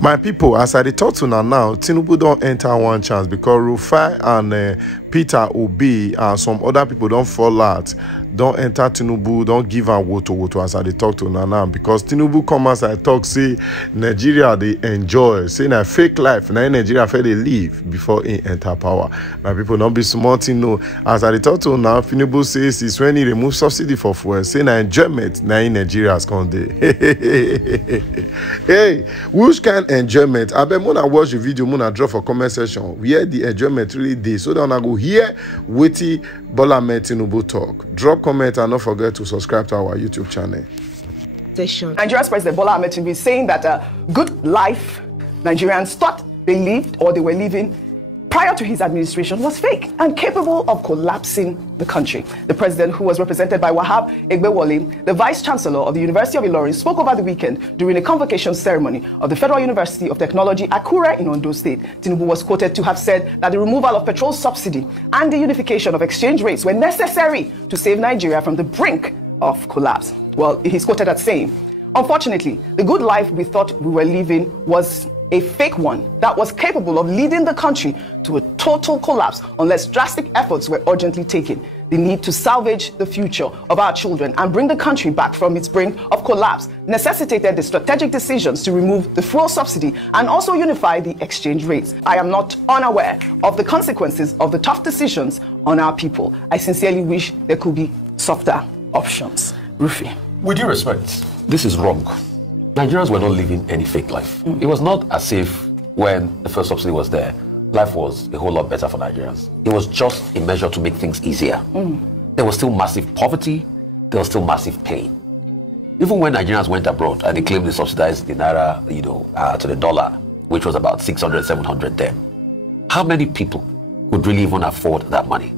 My people, as I talk to now, Tinubu don't enter one chance because Rufai and Peter Obi and some other people don't fall out, don't enter Tinubu, don't give am wotowoto as I talk to now because Tinubu come as I talk, say Nigeria they enjoy, say na fake life, now Nigeria feel they live before he enter power. My people don't be smart, no. As I talk to now, Tinubu says it's when he remove subsidy for fuel, say na enjoyment, now in Nigeria has come there. Hey, which kind enjoyment? I bet Mona watch the video, Mona drop for comment section where the enjoyment really dey. So that I go hear wetin Bola Ahmed Tinubu talk. Drop comment and don't forget to subscribe to our YouTube channel. Nigeria's President Bola Ahmed Tinubu is saying that a good life Nigerians thought they lived or they were living prior to his administration was fake and capable of collapsing the country. The president, who was represented by Wahab Egbewole, the vice chancellor of the University of Ilorin, spoke over the weekend during a convocation ceremony of the Federal University of Technology, Akure in Ondo State. Tinubu was quoted to have said that the removal of petrol subsidy and the unification of exchange rates were necessary to save Nigeria from the brink of collapse. Well, he's quoted as saying, "Unfortunately, the good life we thought we were living was a fake one that was capable of leading the country to a total collapse unless drastic efforts were urgently taken. The need to salvage the future of our children and bring the country back from its brink of collapse necessitated the strategic decisions to remove the fuel subsidy and also unify the exchange rates. I am not unaware of the consequences of the tough decisions on our people. I sincerely wish there could be softer options." Rufai. With due respect, this is wrong. Nigerians were not living any fake life. It was not as if when the first subsidy was there, life was a whole lot better for Nigerians. It was just a measure to make things easier. There was still massive poverty. There was still massive pain. Even when Nigerians went abroad and they claimed they subsidized the naira, to the dollar, which was about 600, 700 then, how many people could really even afford that money?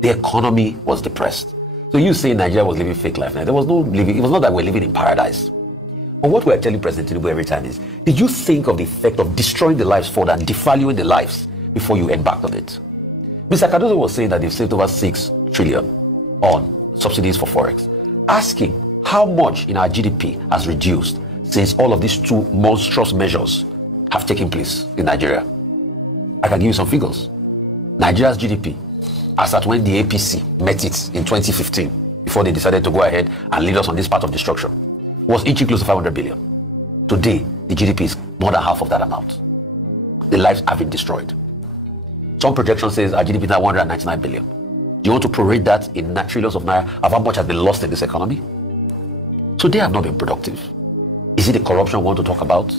The economy was depressed. So you say Nigeria was living fake life. Now, there was no living. It was not that we're living in paradise. But what we're telling President Tinubu every time is, did you think of the effect of destroying the lives further and devaluing the lives before you embarked on it? Mr. Cardozo was saying that they've saved over 6 trillion on subsidies for forex. Ask him how much in our GDP has reduced since all of these 2 monstrous measures have taken place in Nigeria. I can give you some figures. Nigeria's GDP, as at when the APC met it in 2015, before they decided to go ahead and lead us on this path of destruction, was inching close to 500 billion. Today, the GDP is more than half of that amount. The lives have been destroyed. Some projection says our GDP is now 199 billion. Do you want to prorate that in trillions of naira of how much has been lost in this economy? So they have not been productive. Is it the corruption we want to talk about?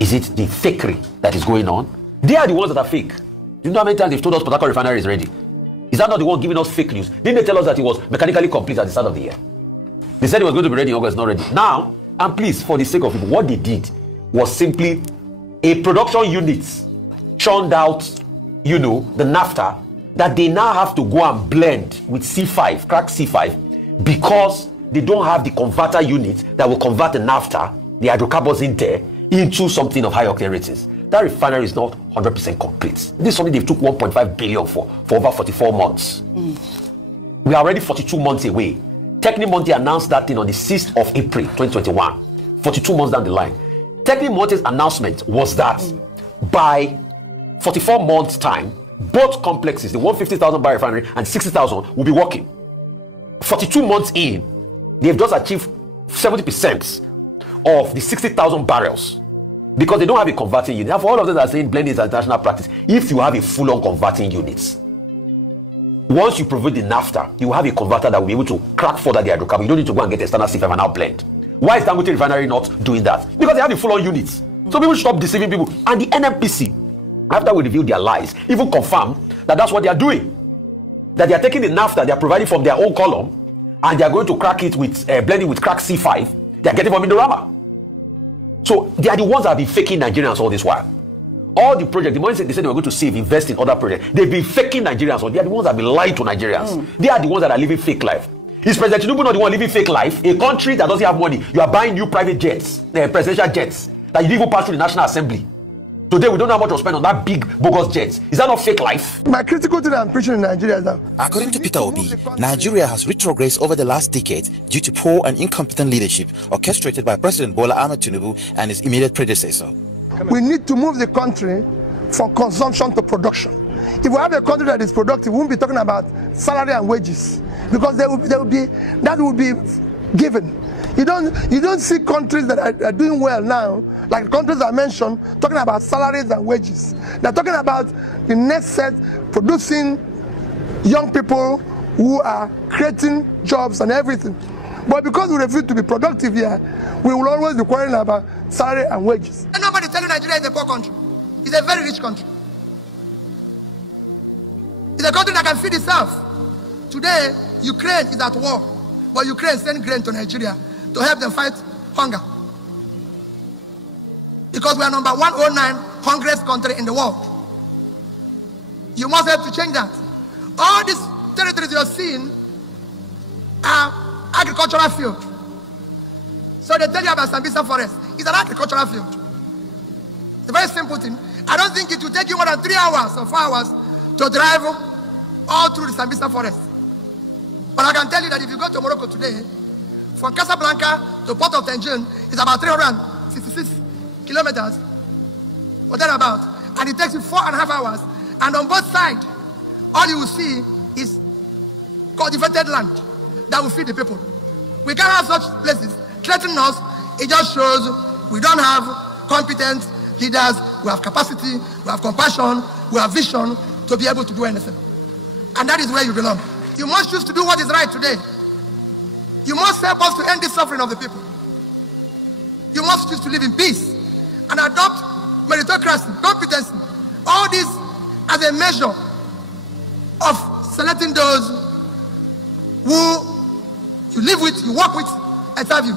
Is it the fakery that is going on? They are the ones that are fake. Do you know how many times they've told us Port Harcourt refinery is ready? Is that not the one giving us fake news? Didn't they tell us that it was mechanically complete at the start of the year? They said it was going to be ready in August, not ready. Now, and please, for the sake of people, what they did was simply a production unit churned out, the naphtha that they now have to go and blend with C5, crack C5, because they don't have the converter unit that will convert the naphtha, the hydrocarbons in there, into something of high octane ratings. That refinery is not 100% complete. This is something they took 1.5 billion for over 44 months. We are already 42 months away. Techni Monte announced that thing on the 6th of April 2021, 42 months down the line. Techni Monte's announcement was that by 44 months' time, both complexes, the 150,000 barrel refinery and 60,000, will be working. 42 months in, they've just achieved 70% of the 60,000 barrels because they don't have a converting unit. Now, for all of them that are saying blending is international practice, if you have a full-on converting unit, once you provide the naphtha, you have a converter that will be able to crack further the hydrocarbon. You don't need to go and get external C5 and now blend. Why is Dangote refinery not doing that? Because they have the full-on units. So people should stop deceiving people. And the NNPC, after we revealed their lies, even confirmed that that's what they are doing. That they are taking the naphtha they are providing from their own column and they are going to crack it with, blending with crack C5. They are getting from Indorama. So they are the ones that have been faking Nigerians all this while. All the projects, the money they said they were going to save, invest in other projects, they've been faking Nigerians. So they are the ones that have been lying to Nigerians. They are the ones that are living fake life. Is President Tinubu not the one living fake life? A country that doesn't have money, you are buying new private jets, presidential jets, that you didn't even pass through the National Assembly. Today, we don't know how much to spend on that big bogus jets. Is that not fake life? My critical thing I'm preaching in Nigeria is that, according to Peter Obi, Nigeria has retrogressed over the last decade due to poor and incompetent leadership orchestrated by President Bola Ahmed Tinubu and his immediate predecessor. we need to move the country from consumption to production. If we have a country that is productive, we won't be talking about salary and wages, because that would be given. You don't see countries that are doing well now, like countries I mentioned, talking about salaries and wages. They're talking about the next set, producing young people who are creating jobs and everything. But because we refuse to be productive here, we will always be quarreling about salary and wages. And nobody telling Nigeria is a poor country. It's a very rich country. It's a country that can feed itself. Today, Ukraine is at war, but Ukraine sends grain to Nigeria to help them fight hunger. Because we are number 109 hungriest country in the world. You must have to change that. All these territories you're seeing are agricultural field. So they tell you about Sambisa Forest. It's an agricultural field. It's a very simple thing. I don't think it will take you more than 3 hours or 4 hours to drive all through the Sambisa Forest. But I can tell you that if you go to Morocco today, from Casablanca to Port of Tangier, it's about 366 kilometers or thereabout. And it takes you 4.5 hours. And on both sides, all you will see is cultivated land that will feed the people. We can't have such places threatening us. It just shows we don't have competent leaders who have capacity, who have compassion, who have vision to be able to do anything. And that is where you belong. You must choose to do what is right today. You must help us to end the suffering of the people. You must choose to live in peace and adopt meritocracy, competency, all this as a measure of selecting those who you live with, you work with, and serve you.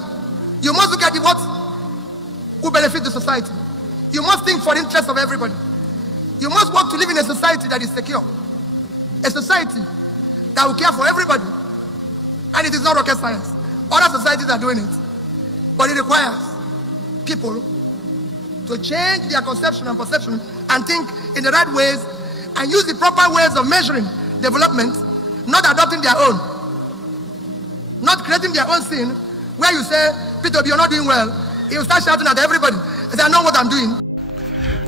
You must look at what will benefit the society. You must think for the interest of everybody. You must work to live in a society that is secure. A society that will care for everybody. And it is not rocket science. Other societies are doing it. But it requires people to change their conception and perception and think in the right ways and use the proper ways of measuring development, not adopting their own. Not creating their own sin, where you say, Peter Obi, you're not doing well. He will start shouting at everybody. He say, I know what I'm doing.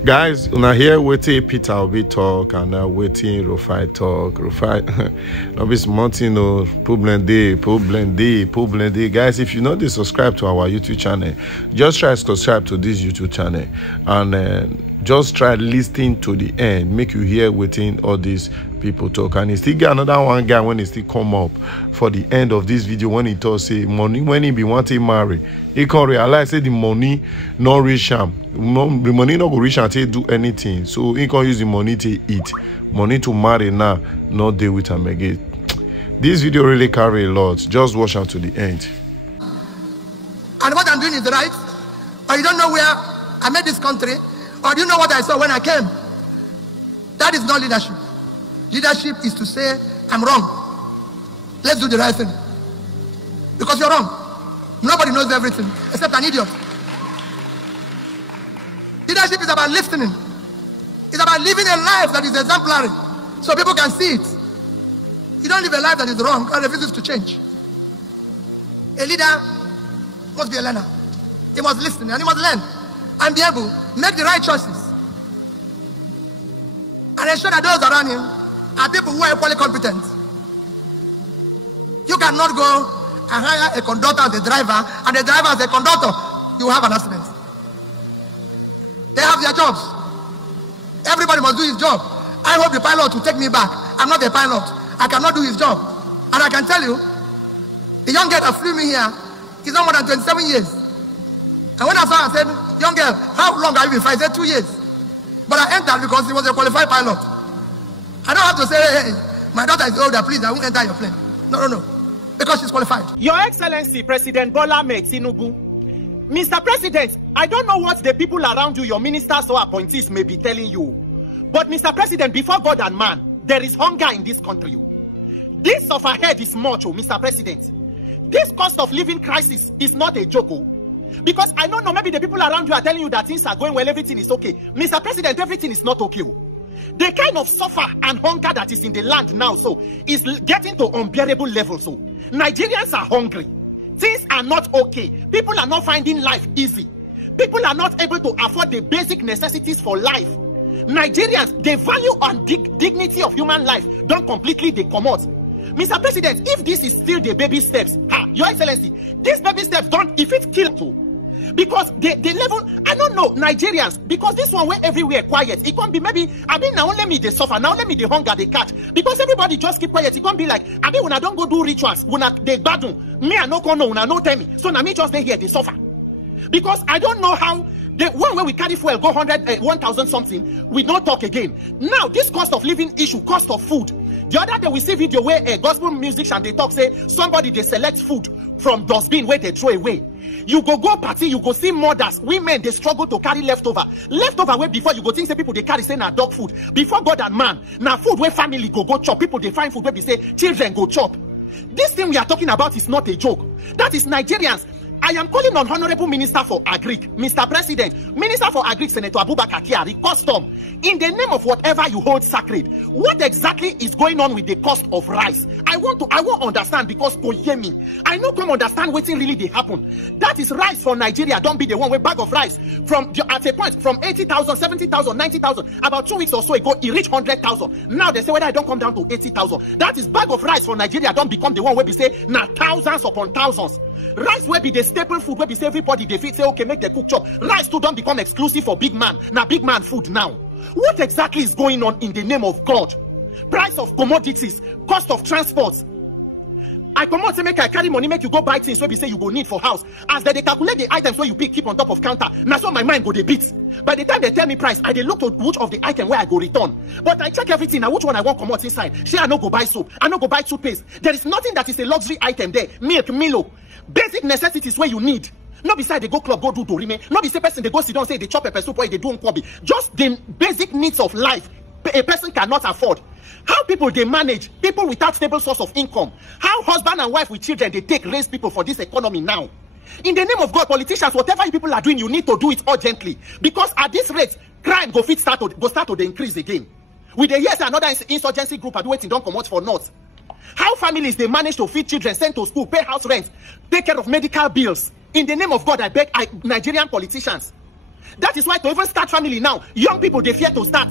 Guys, una hear wetin Peter Obi talk and wetin Rufai talk. Rufai, no be small thing, no. Problem dey. Guys, if you know dey subscribe to our YouTube channel, just try subscribe to this YouTube channel and just try listening to the end. Make you hear wetin all these people talk. And he still get another one guy when he still come up for the end of this video when he talk say money when he be wanting marry. He can realize say the money not reach him. The money not go reach him to do anything. So he can use the money to eat. Money to marry now, not deal with him again. This video really carry a lot. Just watch out to the end. And what I'm doing is right. Or you don't know where I made this country. Or do you know what I saw when I came? That is not leadership. Leadership is to say, I'm wrong. Let's do the right thing. Because you're wrong. Nobody knows everything except an idiot. Leadership is about listening. It's about living a life that is exemplary so people can see it. You don't live a life that is wrong and refuses to change. A leader must be a learner. He must listen and he must learn and be able to make the right choices. And ensure that those around him are people who are equally competent. You cannot go and hire a conductor as a driver and the driver as a conductor. You will have an accident. They have their jobs. Everybody must do his job. I hope the pilot will take me back. I'm not a pilot. I cannot do his job. And I can tell you, the young girl that flew me here is not more than 27 years. And when I saw her, I said, young girl, how long have you been flying? I said, 2 years. But I entered because he was a qualified pilot. I don't have to say, hey, my daughter is older, please, I won't enter your plane. No. Because she's qualified. Your Excellency, President Bola Ahmed Tinubu. Mr. President, I don't know what the people around you, your ministers or appointees may be telling you. But Mr. President, before God and man, there is hunger in this country. This sufferhead is much, Mr. President. This cost of living crisis is not a joke. Because I don't know, maybe the people around you are telling you that things are going well, everything is okay. Mr. President, everything is not okay. The kind of suffer and hunger that is in the land now, is getting to unbearable levels. Nigerians are hungry. Things are not okay. People are not finding life easy. People are not able to afford the basic necessities for life. Nigerians, the value and dignity of human life don't completely decommode. Mr. President, if this is still the baby steps, Your Excellency, these baby steps don't, if it kill too. Because the level, I don't know, Nigerians, because this one went everywhere quiet. It can't be maybe, now let me they suffer, now let me they hunger, they catch. Because everybody just keep quiet. It can't be like, when I don't go do rituals, when they badun, me I no know, when I no tell me. So now me just they here, they suffer. Because I don't know how, the one where we carry fuel go 1,000 something, we don't talk again. Now, this cost of living issue, cost of food. The other day we see video where a gospel musician, they talk, say, somebody, they select food from dustbin where they throw away. You go party, you go see mothers, women, they struggle to carry leftover. Leftover where before you go think say people they carry say na dog food. Before God and man, now food where family go chop. People they find food where we say children go chop. This thing we are talking about is not a joke. That is Nigerians. I am calling on Honorable Minister for Agric, Mr. President, Minister for Agric, Senator Abubakar Kyari, Custom, in the name of whatever you hold sacred, what exactly is going on with the cost of rice? I want to understand because go hear me. I know come understand what really they happen. That is rice for Nigeria. Don't be the one with bag of rice from at a point from 80,000, 70,000, 90,000. About 2 weeks or so ago, it reached 100,000. Now they say whether I don't come down to 80,000. That is bag of rice for Nigeria. Don't become the one where we say now thousands upon thousands. Rice will be the staple food where we say everybody they fit say okay make the cook chop. Rice too don't become exclusive for big man. Now big man food now. What exactly is going on in the name of God? Price of commodities, cost of transport. I come out say make I carry money make you go buy things where we say you go need for house. As they calculate the items where you pick keep on top of counter. Now so my mind go they beat. By the time they tell me price, I they look to which of the item where I go return. But I check everything now which one I want come out inside. Say I no go buy soap, I no go buy toothpaste. There is nothing that is a luxury item there. Milk, Milo. Basic necessities where you need. Not beside they go club, go do dorime. Not be say person they go sit down say they chop pepper soup or they do nkwobi. Just the basic needs of life a person cannot afford. How people they manage, people without stable source of income. How husband and wife with children they take raise people for this economy now. In the name of God, politicians, whatever you people are doing, you need to do it urgently. Because at this rate, crime go start to increase again. With the years another insurgency group are waiting don't come out for North. How families they manage to feed children, send to school, pay house rent, take care of medical bills. In the name of God, I beg Nigerian politicians. That is why to even start family now, young people they fear to start.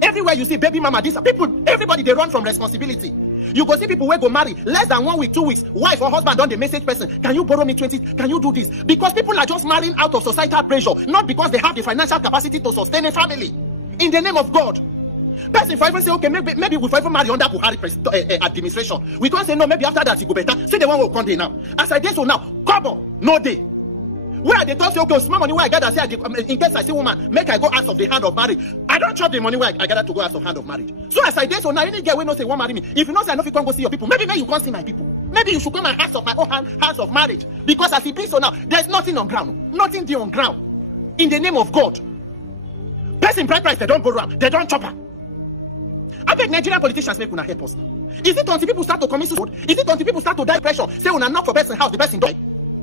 Everywhere you see baby mama, these people, everybody they run from responsibility. You go see people where go marry less than 1 week, 2 weeks, wife or husband don't the message person, can you borrow me 20? Can you do this? Because people are just marrying out of societal pressure, not because they have the financial capacity to sustain a family. In the name of God. Person for even say, okay, maybe we for even marry under Buhari administration. We can't say no, maybe after that it go better. Say the one will come there now. As I did so now, cover, no day. Where they talk say, okay, small money where I gather, say in case I see woman, make I go ask of the hand of marriage. I don't chop the money where I gather to go ask of hand of marriage. So as I did so now, any girl will not say won't marry me. If you know say I know if you can't go see your people, maybe you can't see my people. Maybe you should come and ask of my own hands of marriage. Because as it be so now, there's nothing on ground. Nothing there on ground. In the name of God. Person price, they don't go around, they don't chop her. I beg Nigerian politicians make una help us now. Is it until people start to commit suicide? Is it until people start to die pressure? Say una knock for person house, the person die.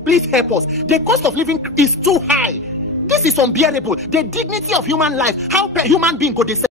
Please help us. The cost of living is too high. This is unbearable. The dignity of human life, how human being go they